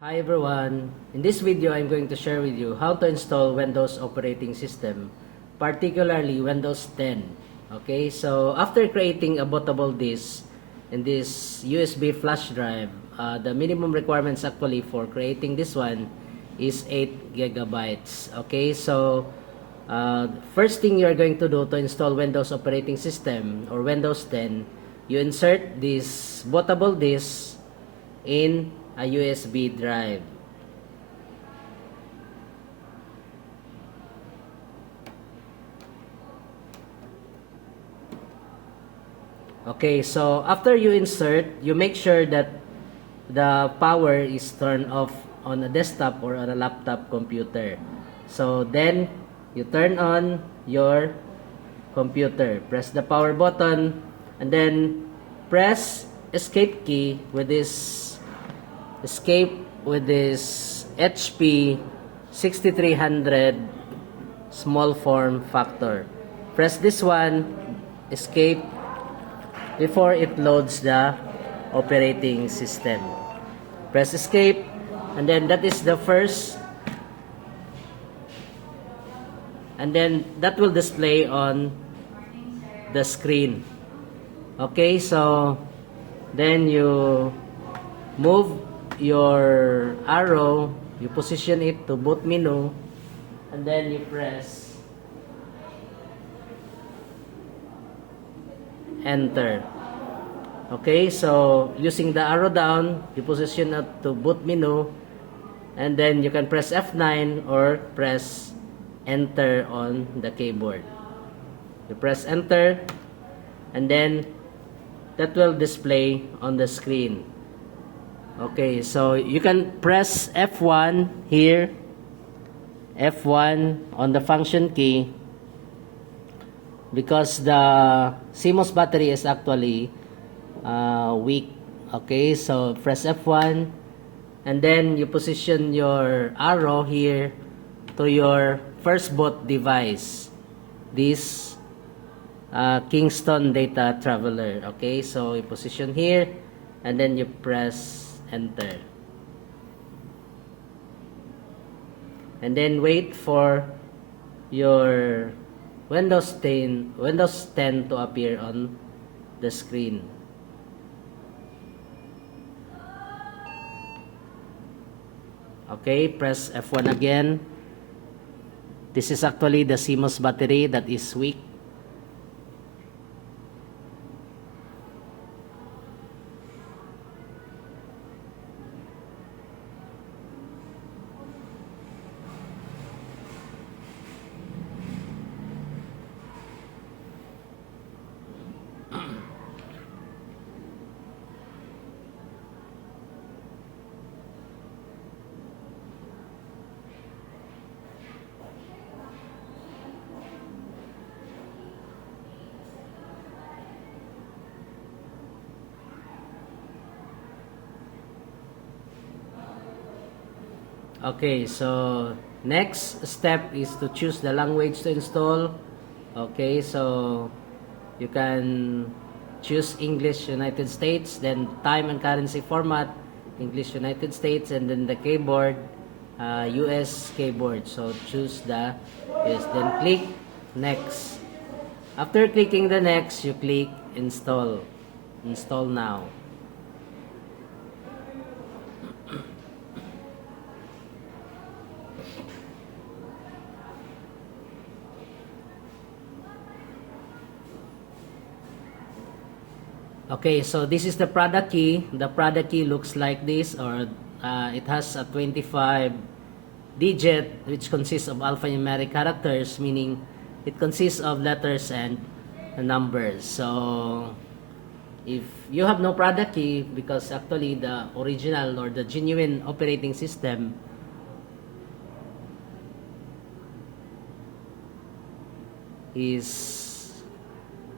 Hi everyone! In this video, I'm going to share with you how to install Windows operating system, particularly Windows 10. Okay, so after creating a bootable disk in this USB flash drive, the minimum requirements actually for creating this one is 8 gigabytes. Okay, so first thing you're going to do to install Windows operating system or Windows 10, you insert this bootable disk in a USB drive. Okay, so after you insert, you make sure that the power is turned off on a desktop or on a laptop computer. So then you turn on your computer. Press the power button and then press escape key with this HP 6300 small form factor. Press this one, escape, before it loads the operating system. Press escape, and then that is the first, and then that will display on the screen. Okay, so then you move your arrow, you position it to boot menu, and then you press enter. Okay, so using the arrow down, you position it to boot menu, and then you can press F9 or press enter on the keyboard. You press enter, and then that will display on the screen. Okay, so you can press F1 here, F1 on the function key, because the CMOS battery is actually weak. Okay, so press F1, and then you position your arrow here to your first boot device, this Kingston Data Traveler. Okay, so you position here, and then you press enter, and then wait for your Windows 10 to appear on the screen. Okay, press F1 again. This is actually the CMOS battery that is weak. Okay, so next step is to choose the language to install. Okay, so you can choose English United States, then time and currency format, English United States, and then the keyboard, US keyboard. So choose the US, then click next. After clicking the next, you click install now. Okay, so this is the product key. The product key looks like this, or it has a 25 digit, which consists of alphanumeric characters, meaning it consists of letters and numbers. So if you have no product key, because actually the original or the genuine operating system is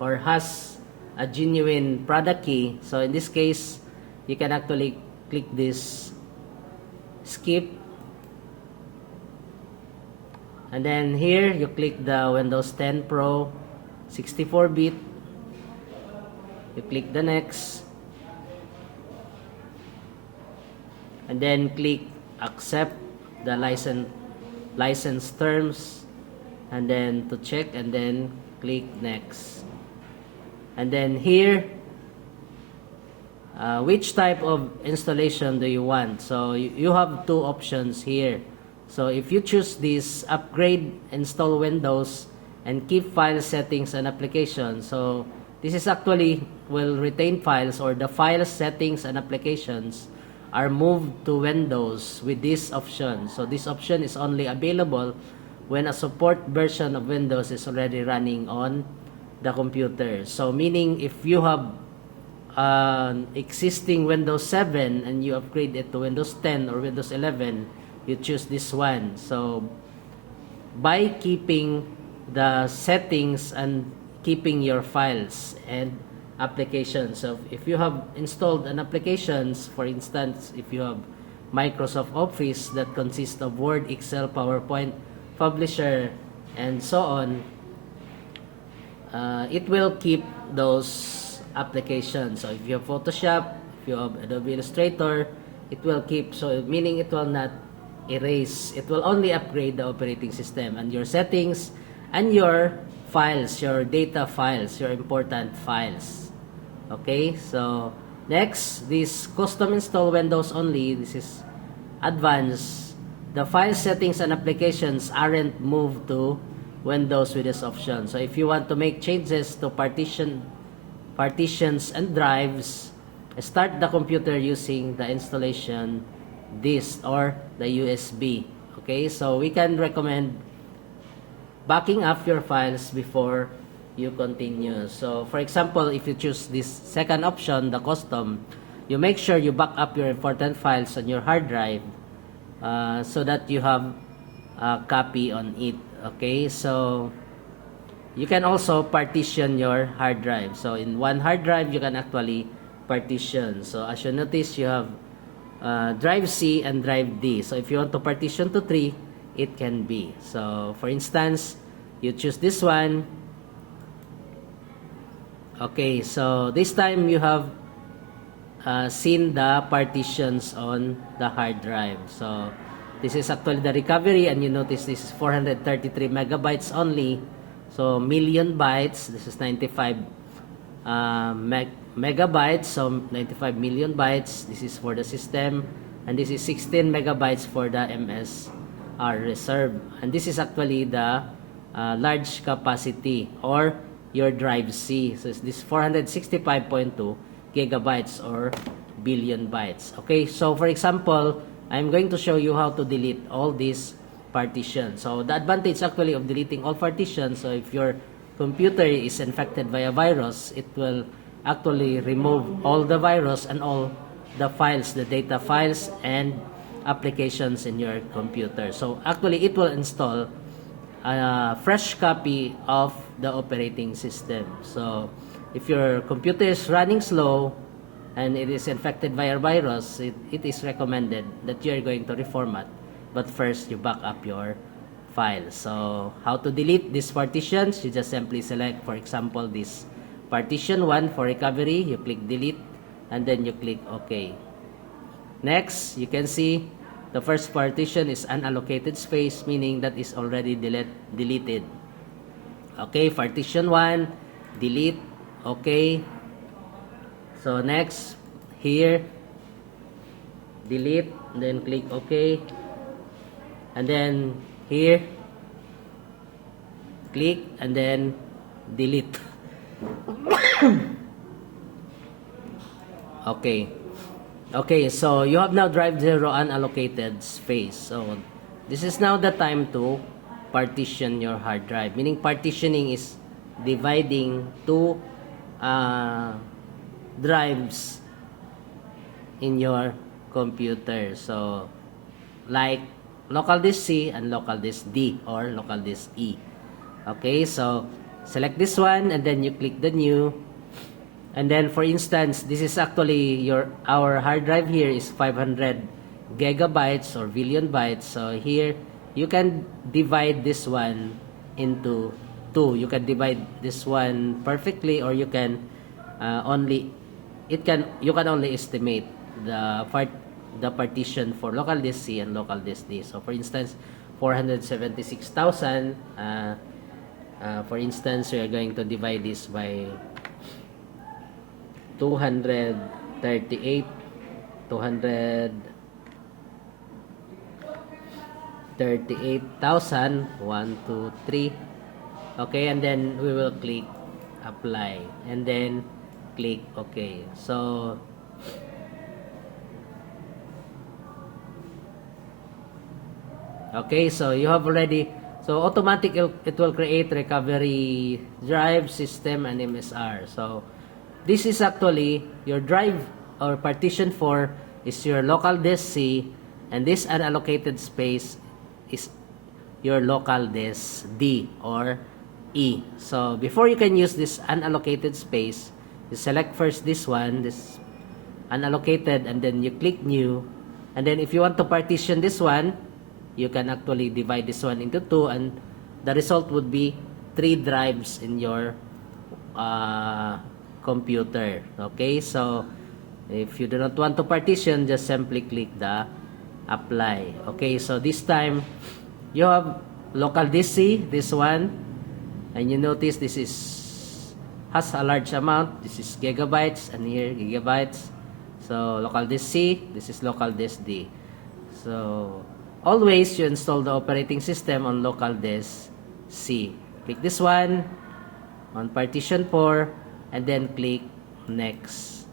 or has a genuine product key, so in this case you can actually click this skip, and then here you click the Windows 10 Pro 64-bit, you click the next, and then click accept the license terms, and then to check, and then click next. And then here, which type of installation do you want? So you have two options here. So if you choose this upgrade, install Windows, and keep file settings and applications, so this is actually will retain files, or the file settings and applications are moved to Windows with this option. So this option is only available when a support version of Windows is already running on the computer. So meaning if you have existing Windows 7 and you upgrade it to Windows 10 or Windows 11, you choose this one. So by keeping the settings and keeping your files and applications. So if you have installed an applications, for instance, if you have Microsoft Office that consists of Word, Excel, PowerPoint, Publisher, and so on, it will keep those applications. So if you have Photoshop, if you have Adobe Illustrator, it will keep, so meaning it will not erase, it will only upgrade the operating system and your settings and your files, your data files, your important files. Okay, so next, this custom install Windows only, this is advanced. The file settings and applications aren't moved to Windows with this option. So if you want to make changes to partitions and drives, start the computer using the installation disk or the USB. Okay, so we can recommend backing up your files before you continue. So for example, if you choose this second option, the custom, you make sure you back up your important files on your hard drive so that you have a copy on it. Okay, so you can also partition your hard drive. So in one hard drive, you can actually partition. So as you notice, you have drive C and drive D. So if you want to partition to 3, it can be. So for instance, you choose this one. Okay, so this time you have seen the partitions on the hard drive. So this is actually the recovery, and you notice this is 433 megabytes only. So million bytes, this is 95 megabytes, so 95 million bytes. This is for the system, and this is 16 megabytes for the MSR reserve. And this is actually the large capacity or your drive C. So this 465.2 gigabytes or billion bytes. Okay, so for example, I'm going to show you how to delete all these partitions. So the advantage actually of deleting all partitions, so if your computer is infected by a virus, it will actually remove all the virus and all the files, the data files and applications in your computer. So actually it will install a fresh copy of the operating system. So if your computer is running slow and it is infected by a virus, it is recommended that you are going to reformat. But first, you back up your files. So how to delete these partitions? You just simply select, for example, this partition 1 for recovery. You click delete and then you click OK. Next, you can see the first partition is unallocated space, meaning that is already deleted. Okay, partition 1, delete, okay. So next, here, delete, then click OK. And then here, click, and then delete. Okay. Okay, so you have now drive 0 unallocated space. So this is now the time to partition your hard drive. Meaning partitioning is dividing two drives in your computer. So like local disk C and local disk D or local disk E. Okay, so select this one and then you click the new. And then for instance, this is actually our hard drive here is 500 gigabytes or billion bytes. So here you can divide this one into two. You can divide this one perfectly, or you can you can only estimate the the partition for local disk C and local disk D. So for instance, 476,000, for instance, we are going to divide this by 238, 238,000, 1, 2, 3. Okay, and then we will click apply and then click OK. So okay, so you have already, so automatic it will create recovery drive, system, and MSR. So this is actually your drive or partition 4 is your local disk C, and this unallocated space is your local disk D or E. So before you can use this unallocated space, you select first this one, this unallocated, and then you click new, and then if you want to partition this one, you can actually divide this one into 2, and the result would be 3 drives in your computer. Okay, so if you do not want to partition, just simply click the apply. Okay, so this time you have local disk C, this one, and you notice this has a large amount. This is gigabytes, and here gigabytes. So local disk C, this is local disk D. So always you install the operating system on local disk C. Click this one on partition 4 and then click next.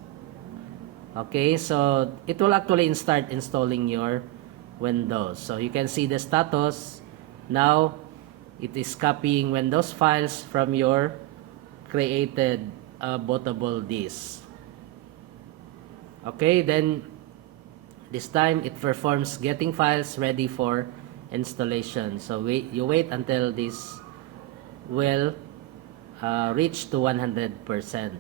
Okay, so it will actually start installing your Windows. So you can see the status. Now it is copying Windows files from your created bootable disk. Okay, then this time it performs getting files ready for installation. So you wait until this will reach to 100%.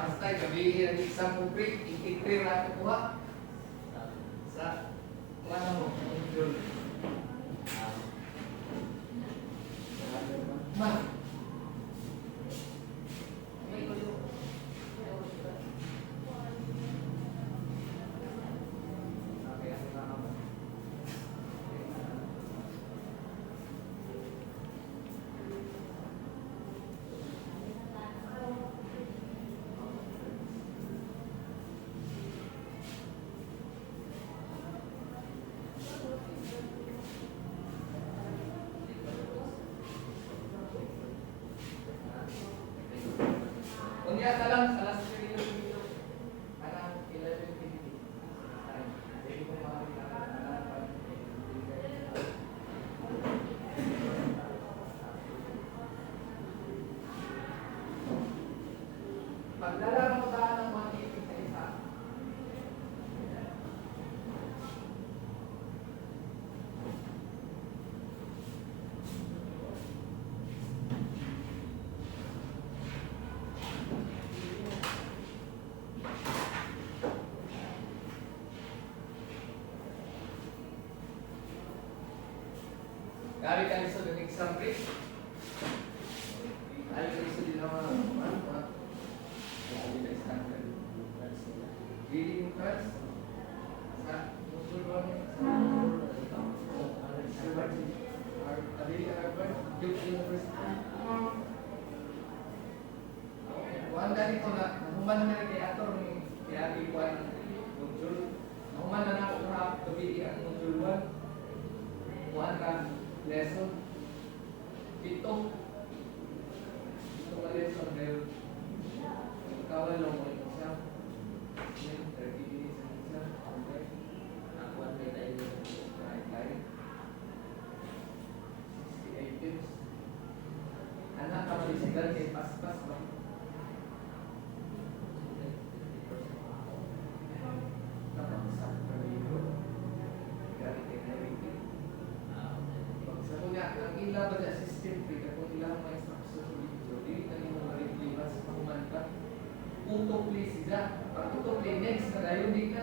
Basta gabi ang isang kubrik, ikikrim na kuha sa wala mo. Ma. Kunya dalam salah satu video karena kita video jadi pagdala mo tayo ng mga ibig sa isa. Kali kan iso dengan exam break. Kali kan iso di nama apa? Ya, di exam break. Reading first. Sa musul doang. Tadi Harvard, Duke University. Wan dari ko na human na kay ator ni kaya di ko muncul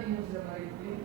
yung sa maritime.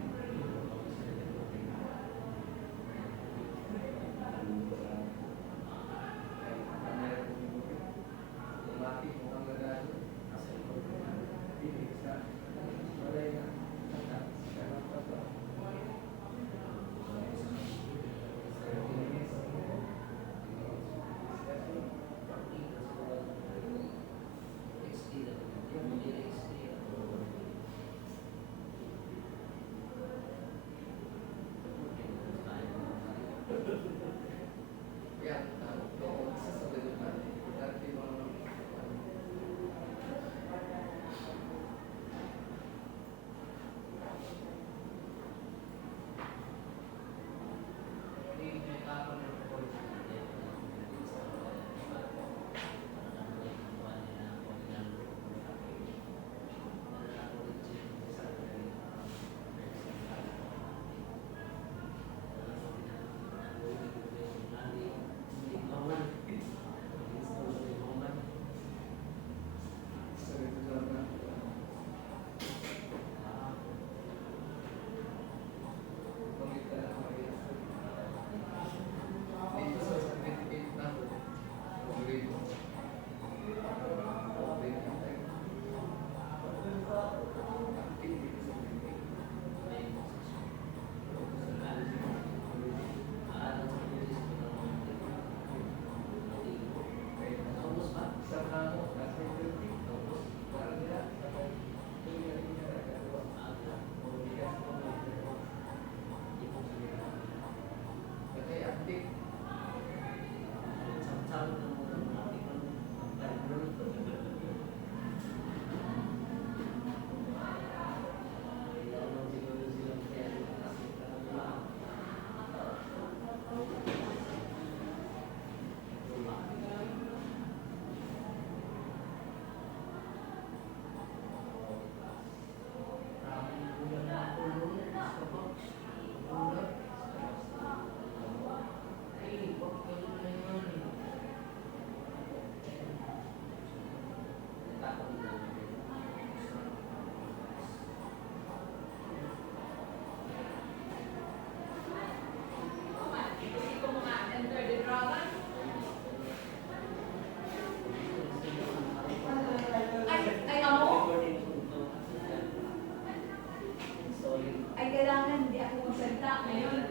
Ay, kailangan hindi ako magsalita ngayon.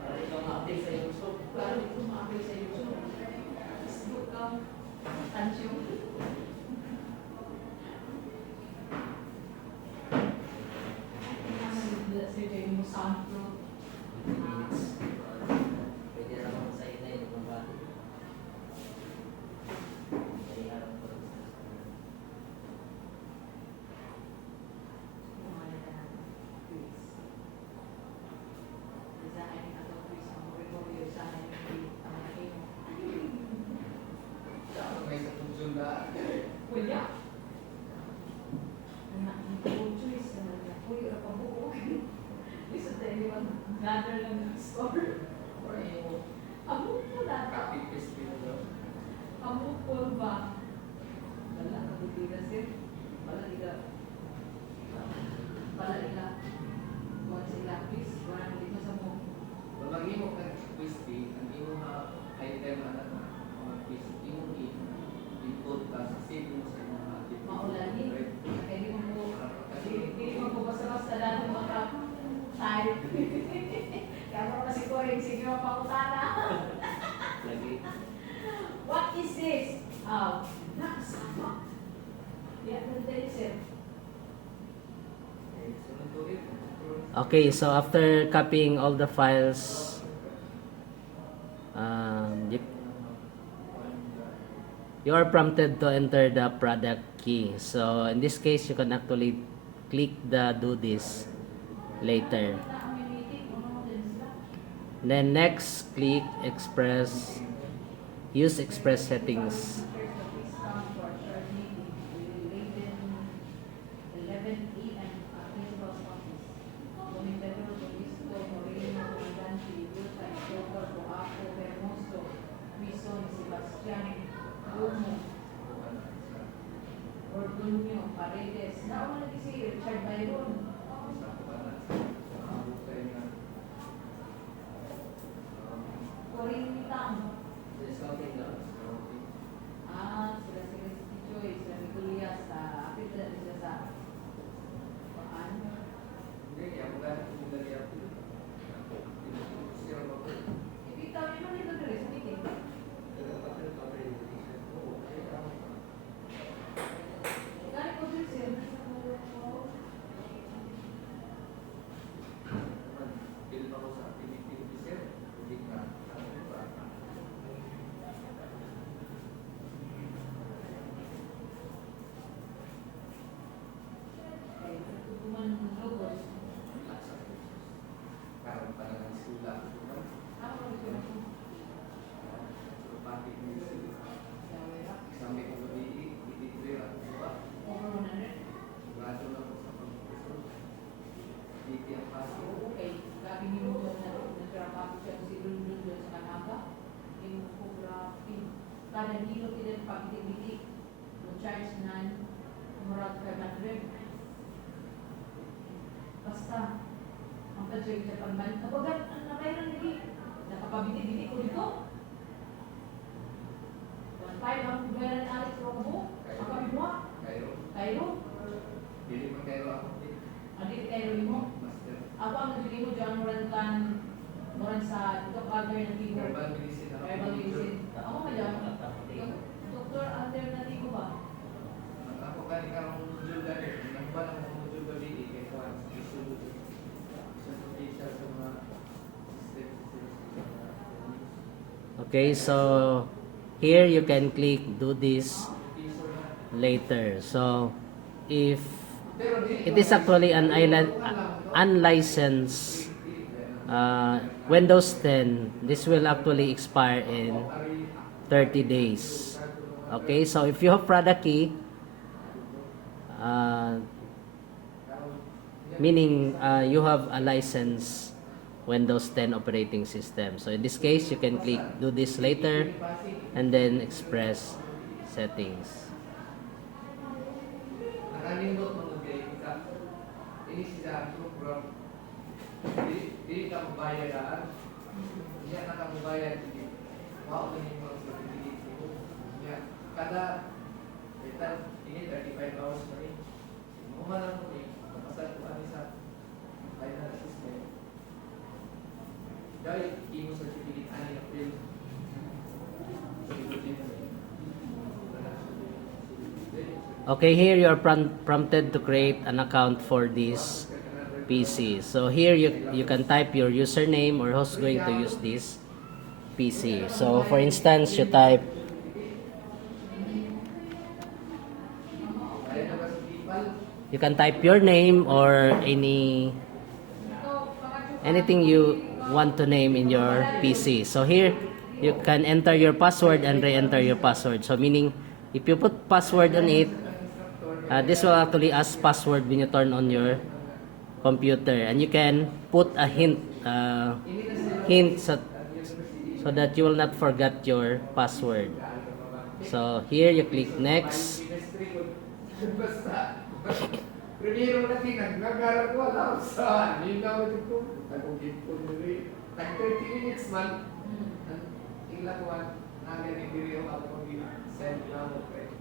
Para ito ma-update sa YouTube. Facebook ka. Tansyon. Si Jenny mo soundproof. Pwede naman sa ina yung mga bati. Ay, harap ko rin sa May sa Sunda. Wala. Anak ni choice na uy, ra pa buo. Isa tayo yung gather lang ng score. Or yung Amo po data. copy paste video. Amo po ba? Wala ka butira sir. Wala ila. Wala ila. Wala sila please. Wala dito sa mo. Pag mo ka crispy, ang imo item na mga crispy mo input ka sa save mo sa mga Maulani. Kaya mo hindi mo basta-basta dati maka-type. Kaya mo kasi ko yung sige mo pakutana. lagi. What is this? Nakasama. Yan, nandali sir. sunod ulit. Okay, so after copying all the files, you are prompted to enter the product key. So in this case, you can actually click the do this later. Then next, click express, use express settings. Orgulyo, Paredes. Nauna lagi si pinindot na nagtrabaho siya si Lundun doon sa Kanaka. Infographic. Kada nilo din pagbitik-bitik. Charge nan murag 500. Basta ang pag-check sa pagban. Kabagan, ang nakailan lagi. Nakapabitik-bitik ko dito. 1.5 ang bayaran ni Alex Romo. Ang kabibwa. Kairo. Dili man kayo ako. Adi Kairo mo. Master. Ako ang nabili mo dyan, moran sa ito, alternative. Herbal medicine ako. Herbal medicine. Ako ka dyan. Doktor, alternative ba? Ako kani karong module gani. Nang ba ang module ba dili kay kuan isulod. Sa mga system. Okay, so here you can click do this later. So if it is actually an unlicensed Windows 10, this will actually expire in 30 days. Okay, so if you have product key, meaning you have a license Windows 10 operating system. So in this case, you can click do this later and then express settings. Nakanindot mo kay kita. Ini siya program. Di ka mabayad. Diya na ka mabayad. Wow, ini mo sa certificate mo. Ya, kada ini 35 hours pa rin. Umalang mo ni pasal ko ani sa final system. Dahil imo certificate ani na field. Okay, here you are prompted to create an account for this PC. So here you can type your username or who's going to use this PC. So for instance, you type your name or anything you want to name in your PC. So here you can enter your password and re-enter your password. So meaning if you put password on it, this will actually ask password when you turn on your computer, and you can put a hint so that you will not forget your password. So here you click next. Primero na nagagaral ko alam sa ninaw ko akong gipon diri tag 30 minutes man ila ko nagani diri ako send na mo kay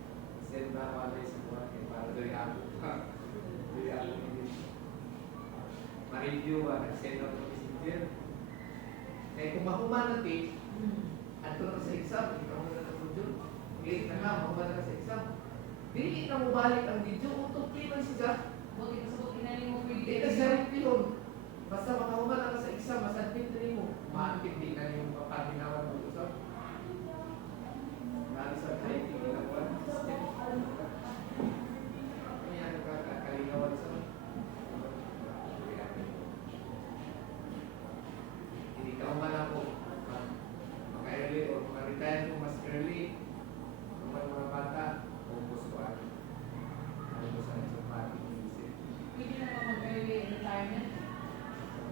send na wala sa kuha kay para diri ako diri ako ma-review send na ko messenger kay kung mahuman natin ato na sa exam ikaw na sa module kay kana mahuman na sa exam dili na mo balik ang video utok man siya Buti na sa buti na mo hindi ka siya rin basta makahuman na sa exam masadpit na mo maakit din na yung mapaginawan mo usap nari sa kahit ginagawa kaya nagkakalinawan sa hindi ka human ako maka-early or maka-retire mo mas early mga bata focus ko ano sa isang pati Pwede na ba mag-early retirement?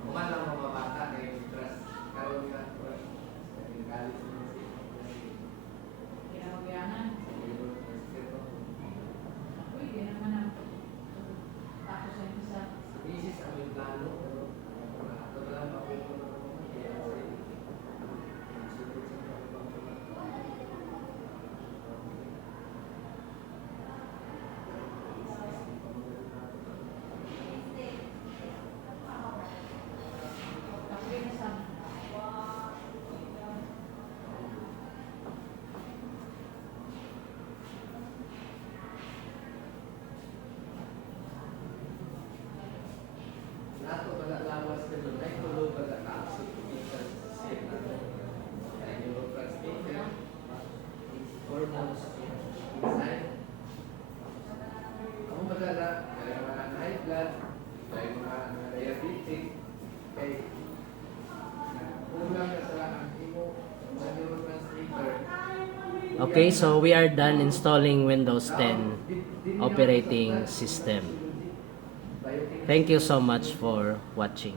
Kuman lang mga bata na yung trust. Karoon nga, galit sa mga Kinamagayanan? Pwede naman ang tapos ang isa. Misis ang may plano, pero ito na lang papel ko na naman. Kaya sa iyo. Sunod sa mga Nato lawas ka doon, ay tulo ba na kapsit ko sa state na ay neurotransmitter, hormones, inside. Ako madala, kaya mga high blood, kaya mga diabetic, kaya kulang na sa ang imo, mga neurotransmitter. Okay, so we are done installing Windows 10 operating system. Thank you so much for watching.